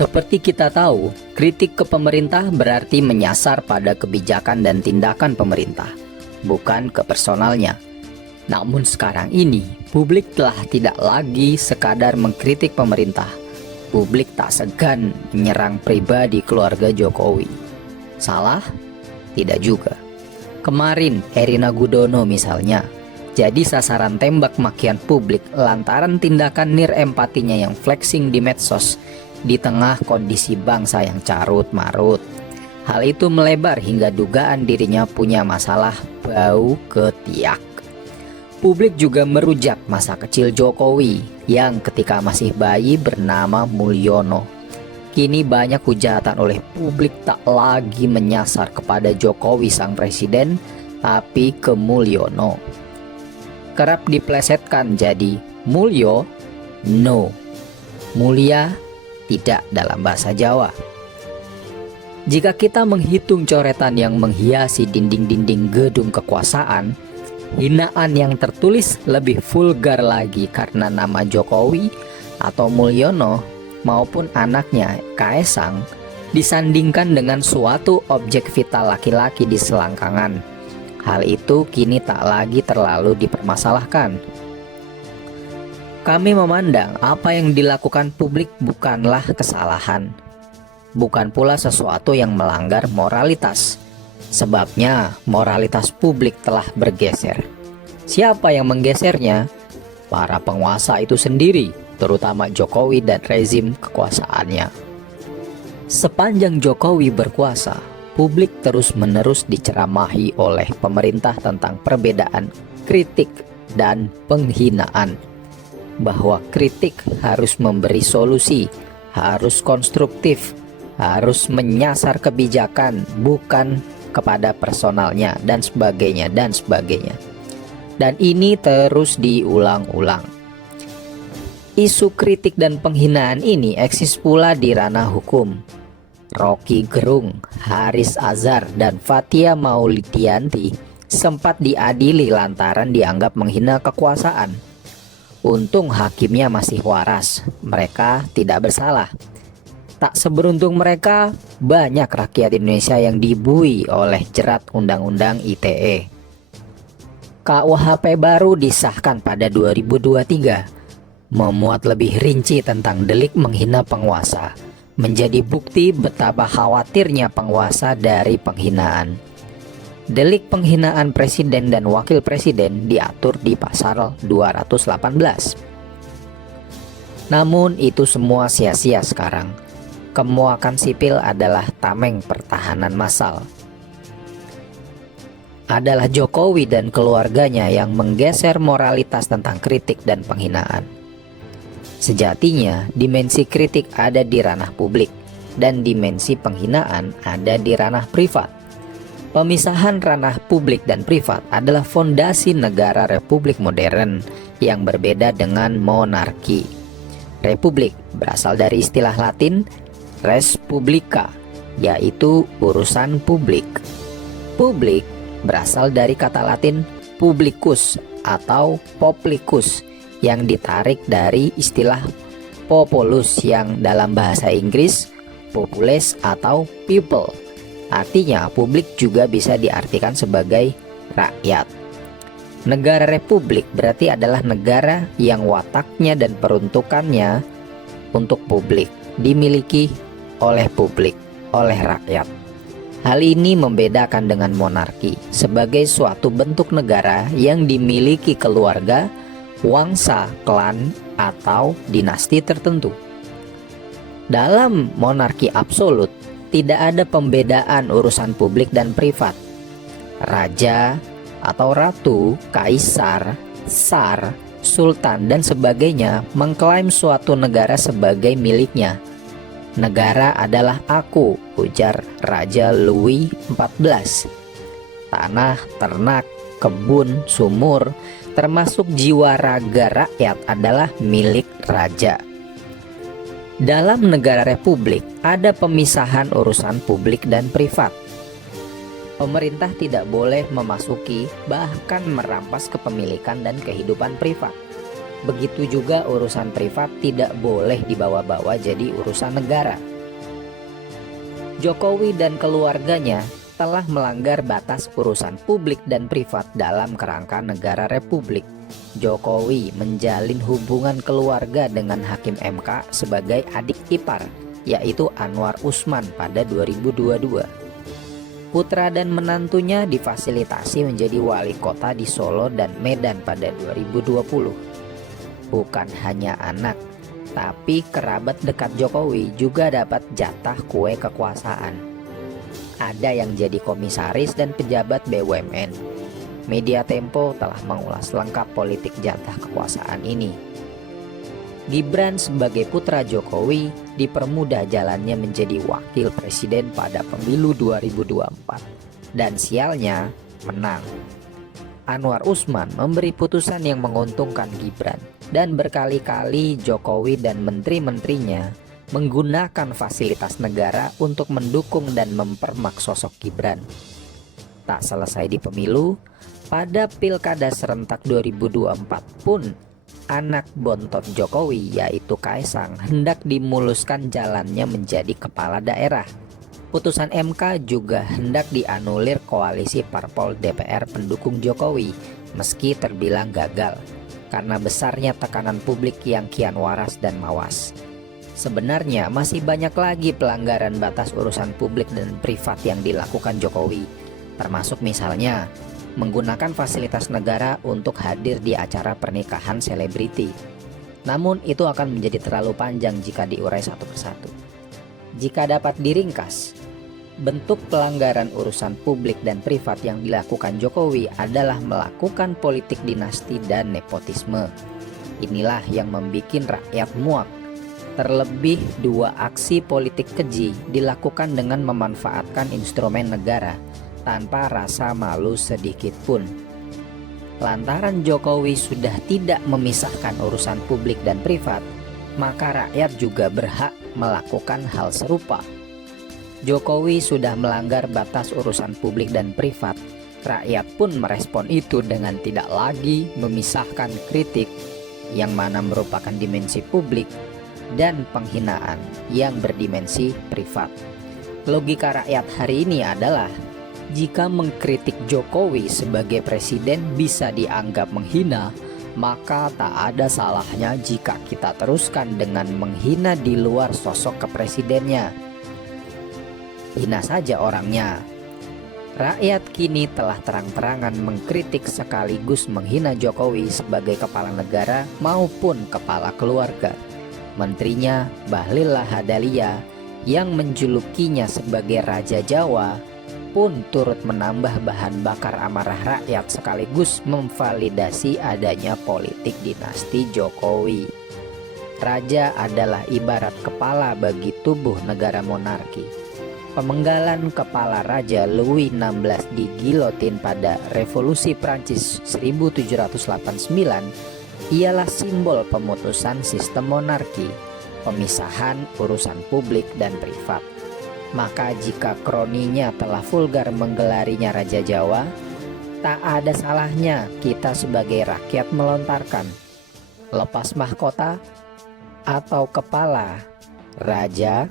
Seperti kita tahu, kritik ke pemerintah berarti menyasar pada kebijakan dan tindakan pemerintah, bukan ke personalnya. Namun sekarang ini, publik telah tidak lagi sekadar mengkritik pemerintah. Publik tak segan menyerang pribadi keluarga Jokowi. Salah? Tidak juga. Kemarin Erina Gudono misalnya jadi sasaran tembak makian publik lantaran tindakan nirempatinya yang flexing di medsos di tengah kondisi bangsa yang carut marut. Hal itu melebar hingga dugaan dirinya punya masalah bau ketiak. Publik juga merujak masa kecil Jokowi yang ketika masih bayi bernama Mulyono. Kini banyak hujatan oleh publik tak lagi menyasar kepada Jokowi sang presiden, tapi ke Mulyono. Kerap diplesetkan jadi Mulyo, no. Mulia, tidak dalam bahasa Jawa. Jika kita menghitung coretan yang menghiasi dinding-dinding gedung kekuasaan, hinaan yang tertulis lebih vulgar lagi karena nama Jokowi atau Mulyono maupun anaknya Kaesang disandingkan dengan suatu objek vital laki-laki di selangkangan. Hal itu kini tak lagi terlalu dipermasalahkan. Kami memandang apa yang dilakukan publik bukanlah kesalahan, bukan pula sesuatu yang melanggar moralitas. Sebabnya moralitas publik telah bergeser. Siapa yang menggesernya? Para penguasa itu sendiri, terutama Jokowi dan rezim kekuasaannya. Sepanjang Jokowi berkuasa, publik terus-menerus diceramahi oleh pemerintah tentang perbedaan kritik dan penghinaan. Bahwa kritik harus memberi solusi, harus konstruktif, harus menyasar kebijakan, bukan kepada personalnya, dan sebagainya, dan sebagainya. Dan ini terus diulang-ulang. Isu kritik dan penghinaan ini eksis pula di ranah hukum. Rocky Gerung, Haris Azhar, dan Fathia Maulidiyanti sempat diadili lantaran dianggap menghina kekuasaan. Untung hakimnya masih waras, mereka tidak bersalah. Tak seberuntung mereka, banyak rakyat Indonesia yang dibui oleh jerat Undang-Undang ITE. KUHP baru disahkan pada 2023, memuat lebih rinci tentang delik menghina penguasa, menjadi bukti betapa khawatirnya penguasa dari penghinaan. Delik penghinaan presiden dan wakil presiden diatur di pasal 218. Namun itu semua sia-sia sekarang. Kemuakan sipil adalah tameng pertahanan massal. Adalah Jokowi dan keluarganya yang menggeser moralitas tentang kritik dan penghinaan. Sejatinya, dimensi kritik ada di ranah publik dan dimensi penghinaan ada di ranah privat. Pemisahan ranah publik dan privat adalah fondasi negara republik modern yang berbeda dengan monarki. Republik berasal dari istilah Latin res publica, yaitu urusan publik. Publik berasal dari kata Latin publicus atau poplicus, yang ditarik dari istilah populus yang dalam bahasa Inggris popules atau people. Artinya publik juga bisa diartikan sebagai rakyat. Negara republik berarti adalah negara yang wataknya dan peruntukannya untuk publik, dimiliki oleh publik, oleh rakyat. Hal ini membedakan dengan monarki sebagai suatu bentuk negara yang dimiliki keluarga, wangsa, klan, atau dinasti tertentu. Dalam monarki absolut, tidak ada pembedaan urusan publik dan privat. Raja atau ratu, kaisar, tsar, sultan, dan sebagainya mengklaim suatu negara sebagai miliknya. Negara adalah aku, ujar Raja Louis XIV. Tanah, ternak, kebun, sumur, termasuk jiwa raga rakyat adalah milik raja. Dalam negara republik ada pemisahan urusan publik dan privat. Pemerintah tidak boleh memasuki bahkan merampas kepemilikan dan kehidupan privat. Begitu juga urusan privat tidak boleh dibawa-bawa jadi urusan negara. Jokowi dan keluarganya telah melanggar batas urusan publik dan privat dalam kerangka negara republik. Jokowi menjalin hubungan keluarga dengan Hakim MK sebagai adik ipar, yaitu Anwar Usman pada 2022. Putra dan menantunya difasilitasi menjadi wali kota di Solo dan Medan pada 2020. Bukan hanya anak, tapi kerabat dekat Jokowi juga dapat jatah kue kekuasaan. Ada yang jadi komisaris dan pejabat BUMN. Media Tempo telah mengulas lengkap politik jatah kekuasaan ini. Gibran sebagai putra Jokowi dipermudah jalannya menjadi wakil presiden pada pemilu 2024. Dan sialnya menang. Anwar Usman memberi putusan yang menguntungkan Gibran. Dan berkali-kali Jokowi dan menteri-menterinya menggunakan fasilitas negara untuk mendukung dan mempermak sosok Gibran. Tak selesai di pemilu, pada Pilkada serentak 2024 pun anak bontot Jokowi yaitu Kaisang hendak dimuluskan jalannya menjadi kepala daerah. Putusan MK juga hendak dianulir koalisi parpol DPR pendukung Jokowi meski terbilang gagal karena besarnya tekanan publik yang kian waras dan mawas. Sebenarnya masih banyak lagi pelanggaran batas urusan publik dan privat yang dilakukan Jokowi, termasuk misalnya menggunakan fasilitas negara untuk hadir di acara pernikahan selebriti. Namun itu akan menjadi terlalu panjang jika diurai satu persatu. Jika dapat diringkas, bentuk pelanggaran urusan publik dan privat yang dilakukan Jokowi adalah melakukan politik dinasti dan nepotisme. Inilah yang membuat rakyat muak. Terlebih dua aksi politik keji dilakukan dengan memanfaatkan instrumen negara tanpa rasa malu sedikit pun. Lantaran Jokowi sudah tidak memisahkan urusan publik dan privat, maka rakyat juga berhak melakukan hal serupa. Jokowi sudah melanggar batas urusan publik dan privat, rakyat pun merespon itu dengan tidak lagi memisahkan kritik yang mana merupakan dimensi publik dan penghinaan yang berdimensi privat. Logika rakyat hari ini adalah jika mengkritik Jokowi sebagai presiden bisa dianggap menghina, maka tak ada salahnya jika kita teruskan dengan menghina di luar sosok kepresidennya. Hina saja orangnya. Rakyat kini telah terang-terangan mengkritik sekaligus menghina Jokowi sebagai kepala negara maupun kepala keluarga. Menterinya Bahlil Lahadalia yang menjulukinya sebagai Raja Jawa pun turut menambah bahan bakar amarah rakyat sekaligus memvalidasi adanya politik dinasti Jokowi. Raja adalah ibarat kepala bagi tubuh negara monarki. Pemenggalan kepala Raja Louis XVI di gilotin pada Revolusi Prancis 1789 ialah simbol pemutusan sistem monarki, pemisahan urusan publik dan privat. Maka jika kroninya telah vulgar menggelarinya Raja Jawa, tak ada salahnya kita sebagai rakyat melontarkan lepas mahkota atau kepala Raja